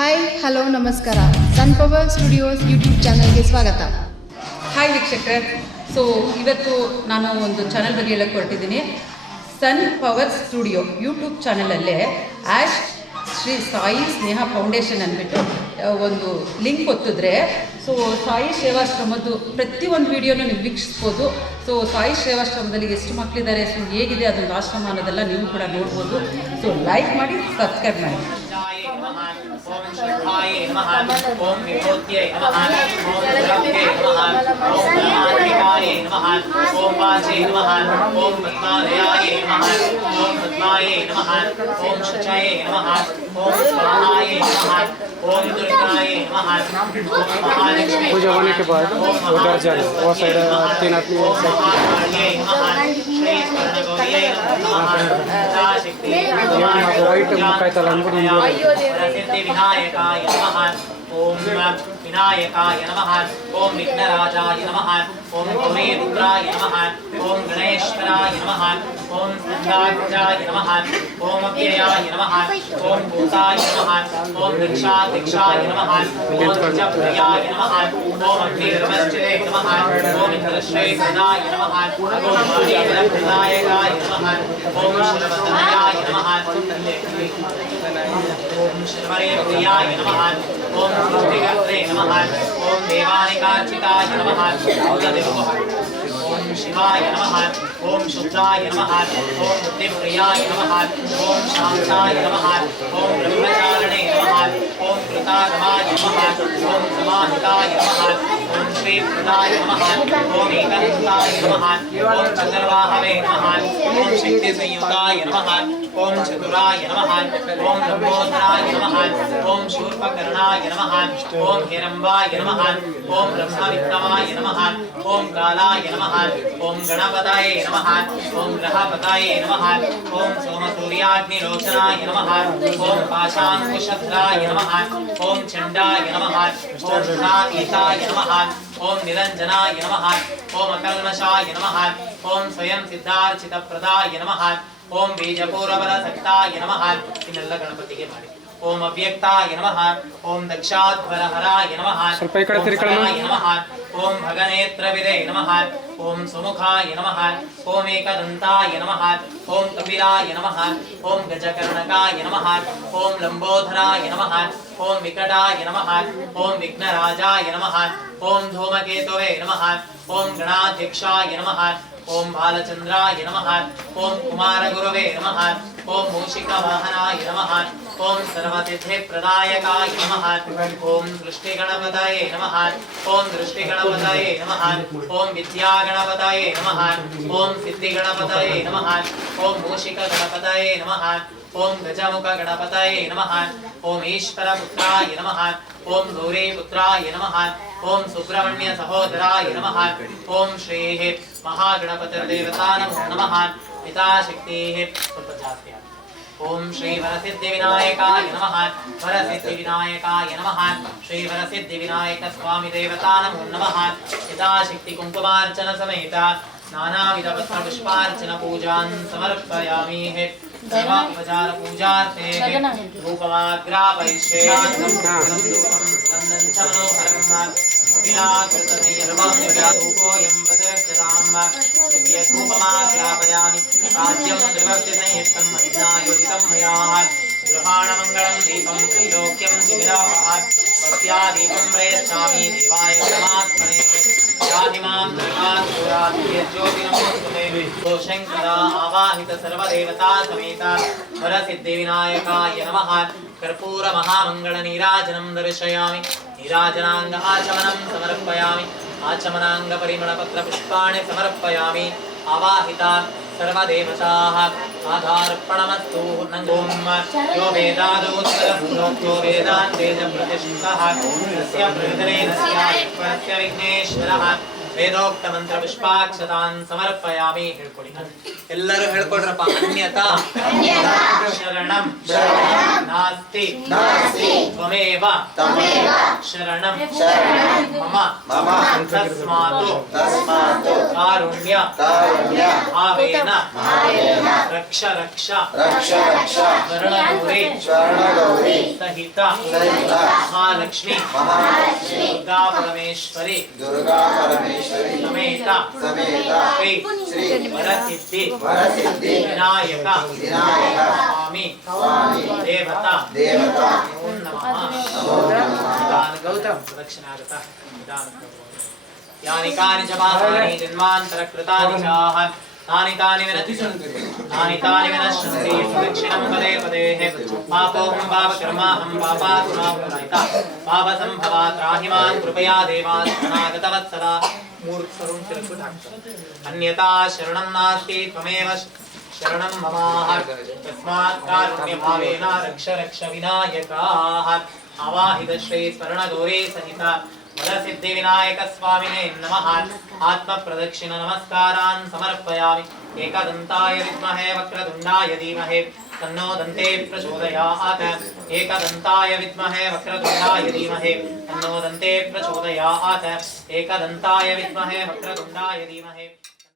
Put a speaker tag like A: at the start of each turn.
A: Hi hello ನಮಸ್ಕಾರ. Sun Power Studios YouTube ಚಾನಲ್ಗೆ ಸ್ವಾಗತ.
B: ಹಾಯ್ ವೀಕ್ಷಕರೇ. ಸೊ ಇವತ್ತು ನಾನು ಒಂದು ಚಾನಲ್ ಬಗ್ಗೆ ಹೇಳಕ್ಕೆ ಹೊರಟಿದ್ದೀನಿ. ಸನ್ ಪವರ್ ಸ್ಟುಡಿಯೋ ಯೂಟ್ಯೂಬ್ ಚಾನಲಲ್ಲೇ ಆ್ಯಶ್ ಶ್ರೀ ಸಾಯಿ ಸ್ನೇಹ ಫೌಂಡೇಶನ್ ಅಂದ್ಬಿಟ್ಟು ಒಂದು ಲಿಂಕ್ ಒತ್ತಿದ್ರೆ ಸೊ ಸಾಯಿ ಸೇವಾಶ್ರಮದ್ದು ಪ್ರತಿಯೊಂದು ವಿಡಿಯೋನು ನೀವು ವೀಕ್ಷಿಸ್ಬೋದು. ಸೊ ಸಾಯಿ ಸೇವಾಶ್ರಮದಲ್ಲಿ ಎಷ್ಟು ಮಕ್ಕಳಿದ್ದಾರೆ ಸೊ, ಹೇಗಿದೆ, ಅದೊಂದು ಆಶ್ರಮ ಅನ್ನೋದೆಲ್ಲ ನೀವು ಕೂಡ ನೋಡ್ಬೋದು. ಸೊ ಲೈಕ್ ಮಾಡಿ ಸಬ್ಸ್ಕ್ರೈಬ್ ಮಾಡಿ. Orange, ay, amahan, kong, ipote, amahan, kong, ipote, amahan, kong, ब्रह्मात्मिकाय नमः ओम वाचे नमः। ओम पद्मालयाय नमः। ओम पद्माय नमः। ओम शुचाय नमः ओम स्वाहाय नमः। ओम दुर्गाय नमः। ओम महालक्ष्मी पूजा होने के बाद उधर जाना वो साइड तीन आदमी ओम महाकाल्यै नमः। श्री వినాయకాయ నమ ఓం విఘ్నరాజాయ నమ ఓం గౌరీరుద్రాయ నమ ఓం గణేశ్వరాయ నమ ఓం సంధ్యాగ్రజాయ నమ ఓం అవ్యయాయ నమ ఓం భూతాయ నమ ఓం దీక్షా దీక్షాయ నమ ఓం జప్రియాయ నమ ఓం అగ్నిర్మశ్చే నమ ఓం ఇంద్రశ్రేష్ఠాయ నమ ఓం మణివరప్రదాయకాయ నమ ఓం శ్రవసనాయ నమ
C: ఓం శ్రవరే ప్రియాయ నమ ఓం శ్రీమాత్రే నమ. ఓం దేవానికార్చితాయ నమ. ఓం శివాయ నమ. ఓం శుద్ధాయ నమ. ఓం ముక్తిప్రియాయ నమ. ఓం శాంతాయ నమ. कृतागमाय नमः ॐ समाहिताय नमः ॐ श्रीप्रदाय नमः ॐ एकहस्ताय नमः ॐ चन्द्रवाहवे नमः ॐ शक्तिसंयुताय नमः ॐ चतुराय नमः ॐ लम्बोदराय नमः ॐ शूर्पकर्णाय नमः ॐ हिरम्बाय नमः ॐ ब्रह्मविक्रमाय नमः ॐ कालाय नमः ॐ गणपतये नमः ॐ ग्रहपतये नमः ॐ सोमसूर्याग्निलोचनाय नमः ॐ पाशाङ्कुशभ्राय नमः ಓಂ ಚಂಡಾಯ ನಮಃ ಓಂ ಋಣಾತೀತಾಯ ನಮಃ ಓಂ ನಿರಂಜನಾಯ ನಮಃ ಓಂ ಅಕಲ್ಮಷಾಯ ನಮಃ ಓಂ ಸ್ವಯಂ ಸಿದ್ಧಾರ್ಚಿತ ಪ್ರದಾಯ ನಮಃ ಓಂ ಬೀಜಪೂರವರ ಸಕ್ತಾಯ ನಮಃ ಇನ್ನೆಲ್ಲ ಗಣಪತಿಗೆ ಮಾಡಿ ಓಂ ಅವ್ಯಕ್ತಾಯ ನಮಃ ಓಂ ದಕ್ಷಾಧ್ವರ ಹರಾಯ ನಮಃ
D: ಸ್ವಲ್ಪ ಈ ಕಡೆ ನಮಃ
C: ಓಂ ಭಗನೇತ್ರವಿದೆ ನಮಃ ओम सुमुखाय नमः ओम एकदंताय नमः ओम कपिलाय नमः ओम गजकर्णकाय नमः ओम लंबोधराय नमः ओम विकटाय नमः ओम विघ्नराजाय नमः ओम धूमकेतवे नमः ओम गणाध्यक्षाय नमः ओम बालचंद्राय नमः ओम कुमारगुरवे नमः ओम मूषिकवाहनाय नमः ओम सर्वतिथे प्रदायका नमः ओम दृष्टि गणपताय नमः ओम दृष्टि गणपताय नमः ओम विद्या गणपताय नमः ओम सिद्धि गणपताय नमः ओम मूषिक गणपताय नमः ओम गजमुख गणपताय नमः ओम ईश्वर पुत्राय नमः ओम गौरी पुत्राय नमः ओम सुब्रह्मण्य सहोदराय नमः ओम श्री महागणपतिर्देवता नमो नमः पिता शक्तिः प्रजास्या ओम श्री वरसिद्धि विनायकाय नमः। वरसिद्धि विनायकाय नमः। श्री वरसिद्धि विनायक स्वामी देवता नमो। नमः यथाशक्ति कुंकुमार्चन समेत नानाविध पत्र पुष्पार्चन पूजां समर्पयामि। हे देवापचार पूजार्थे रूपमाग्रापयिष्ये वन्दं च मनोहरं अभिलाकृतनयर्वं जगारूपोऽयं प्रदक्षताम् यज्ञोपमाग्रापयामि राज्यं त्रिभक्तिसंयुक्तं मध्यायोजितं मया गृहाणमङ्गलं दीपं त्रैलोक्यं शिबिराहात् सत्यादीपं प्रयच्छामि देवाय दर्शयामि नीराजनाङ्ग आचमनं समर्पयामि आचमनाङ्गपरिमणपत्रपुष्पाणि समर्पयामि अवाहिता सर्वदेवताः आधार्पणमस्तु यो वेदादोत्तरभूतो वेदान् वेदप्रतिष्ठः यस्य प्रयोजनेन स्यात्परस्य विघ्नेश्वरः वेदोक्तमन्त्रपुष्पाक्षतान् समर्पयामि
D: ಎಲ್ಲರೂ ಹೇಳ್ಕೊಡ್ರಪ್ಪ. ಅನ್ಯತಾ.
C: ಶರಣಂ. ನಾಸ್ತಿ. ತ್ವಮೇವ. ಶರಣಂ. ಮಮ.
E: ತಸ್ಮಾತು.
C: ಕಾರುಣ್ಯ. ಭಾವೇನ ರಕ್ಷ ರಕ್ಷ. ಶರಣಗೌರಿ. ಸಹಿತ. ಮಹಾಲಕ್ಷ್ಮಿ.
E: ದುರ್ಗಾ ಪರಮೇಶ್ವರಿ
C: ದುರ್ಗಾ శ్రీ వరసిద్ధి
E: వరసిద్ధి
C: వినాయక
E: వినాయక స్వామి స్వామి దేవత దేవత ఓం నమః. నమో
C: దాన గౌతమ్ దక్షిణాగత యాని కాని చ బాహాని జన్మాంతర కృతాని చాహన్ तानि तानि तानि तानि विनश्यन्ति। सुदक्षिणं पदे पदे पापोऽहं पापकर्माहं पापात्मा प्रणयिता पापसम्भवा त्राहि माँ कृपया देवान् अनागतवत्सला
D: मूर्खसर्वं चिरकुटाक्षम्
C: अन्यथा शरणं नास्ति, त्वमेव शरणं ममाः तस्मात् कारुण्यभावेन रक्ष रक्ष विनायकाः। आवाहित श्री स्वर्णगौरी सहित। वरसिद्धि विनायक स्वामिने नमः। आत्मप्रदक्षिणनमस्कारान् प्रदक्षिण नमस्कारान् समर्पयामि। एकदन्ताय विद्महे वक्रतुण्डाय धीमहे। तन्नो दन्ते प्रचोदयात्। एकदन्ताय विद्महे वक्रतुण्डाय धीमहे। तन्नो दन्ते प्रचोदयात्। एकदन्ताय विद्महे वक्रतुण्डाय धीमहि।